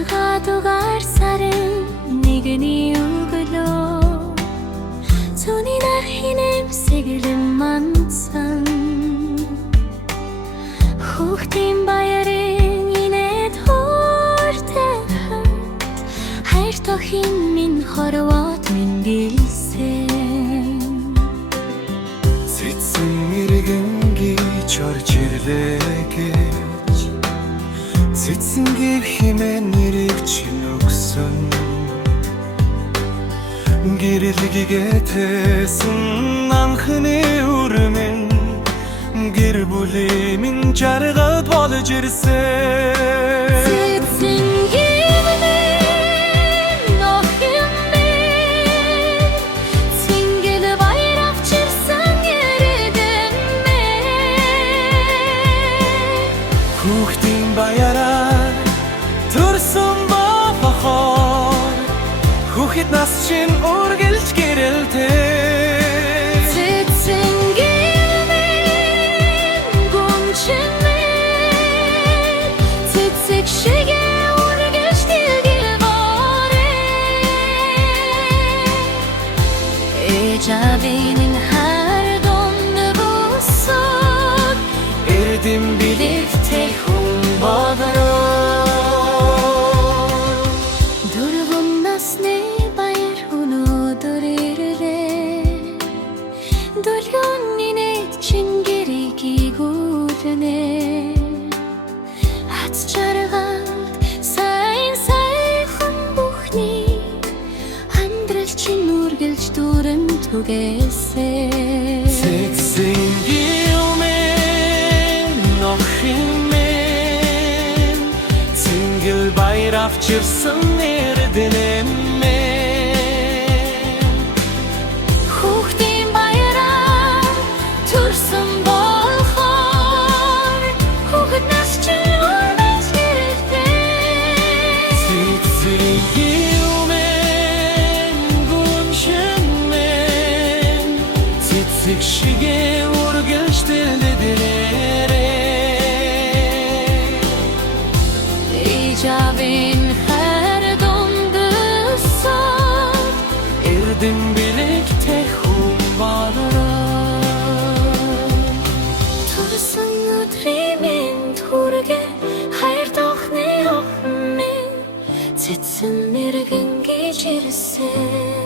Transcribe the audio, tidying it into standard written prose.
Жаргадугаар сарын нэгний өглөө Цөний нахинэм сэгэлэн мансан Хүүхдийн баярын инээд хууртай хамт Хайр тохин минь хорвоод минь гэлсэн Цэцэн мэрэгэнги чорж ирлээ гэж Цэцэн гэр химэн нэрийг чинь өгсөн Гэрэлгигээ тэсэн анхны үрмэн Гэр бүлээ минь жаргад болж ирсэн Цэцэн гэрмэн охинмэн Цэнгэл баяр авчирсан ярдэмэн Хүүхдийн баяраар төрсөн бохоор Хүүхэд нас чинь үргэлж гэрэлтэй Цэцэн гэрмэн гүнчмэн Цэцэг шигэ үргэлж дэлгэрварэ Эжавинин хардон босоод Эрдэм билэгтэй хүн болроо Дөрвөн насны баяр өнөөдөр ирлээ Дөлгөн инээд чин гэрийг игүүлнэ Хац жаргад сайн бүхнийг Амьдрал чин үргэлж дүрэм түгээсэй Цэцэн гэрмэн охинмэн Цэнгэл баяр авчирсан эрдэнэмэн Хүүхдийн баяраар төрсөн болохоор Хүүхэд нас чинь үргэлж гэрэлтэй Цэцэн гэрмэн гүнчмэн Цэцэг шигэ үргэлж дэлгэрээ Ижавин хардон босоод Эрдэм билэгтэй хүн болроо Төрсөн өдрийн минь хүргэ хайр тохны охин минь Цэцэн мэрэгэн гэж ирсэн